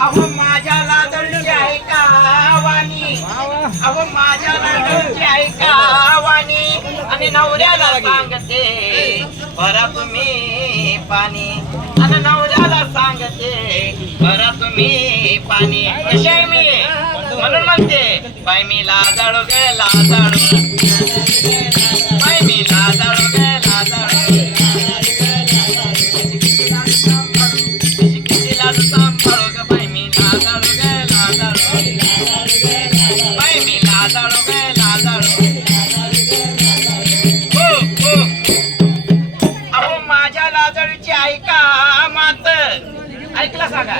अहो माझ्या लाजळची ऐका वाणी नवऱ्याला सांगते भरा तुम्ही पाणी. आणि नवऱ्याला सांगते भरा तुम्ही पाणी. कशी आहे मी? म्हणून म्हणते बाय मी लाजाळू गे लाजाळू. ऐकला सांगा.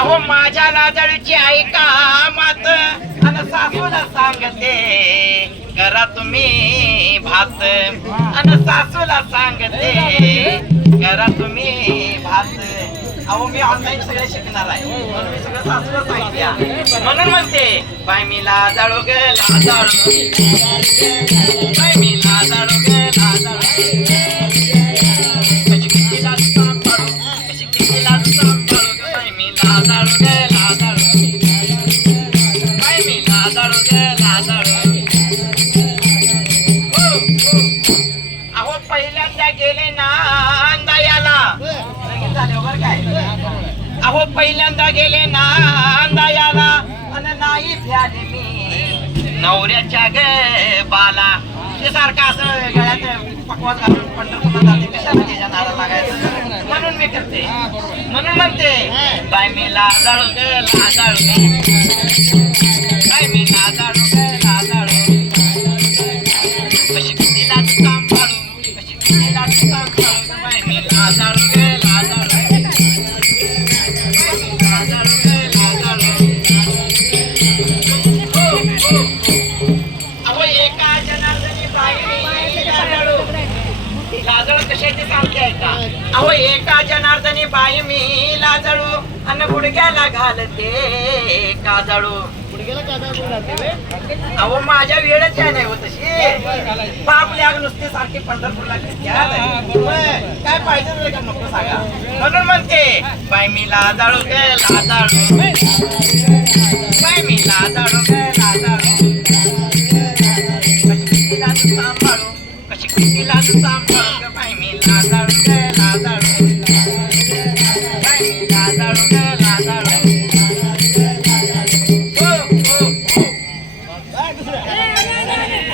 अहो माझ्या लाजाळूची ऐका मात. आणि सासूला सांगते करा तुम्ही भात. आणि सासूला सांगते करा तुम्ही भात. अहो मी ऑनलाईन सगळं शिकणार आहे. म्हणून मी सगळं सासूला सांगितल्या म्हणून म्हणते बाय मी लाजाळू ग लाजाळू. बाय मी लाजाळू ग अहो पहिल्यांदा गेले ना अंदायाला अहो पहिल्यांदा गेले ना आणि नाही मी नवऱ्याच्या गे बाला. ते सारखं असं गळ्यात पकवास घालून पंढरपूरला जाते त्याच्या नारा लागायचं म्हणून मी करते. म्हणून म्हणते बाय मी लाजाळू ग लाजाळू. सांगते ऐका अहो एका जनार्दनी बाई मी लाजाळू अन गुडघ्याला घालते काजळू अहो माझ्या वेळच आहे नाही हो तशी बापल्या नुसते सारखे पंढरपूरला. काय पाहिजे का नको सांगा? म्हणून म्हणते बाय मी लाजाळू गे लाजाळू. बाय मी लाजाळू गे लाजाळू. कशी किती लाज सांभाळू? कशी किती लाज सांभाळू? Another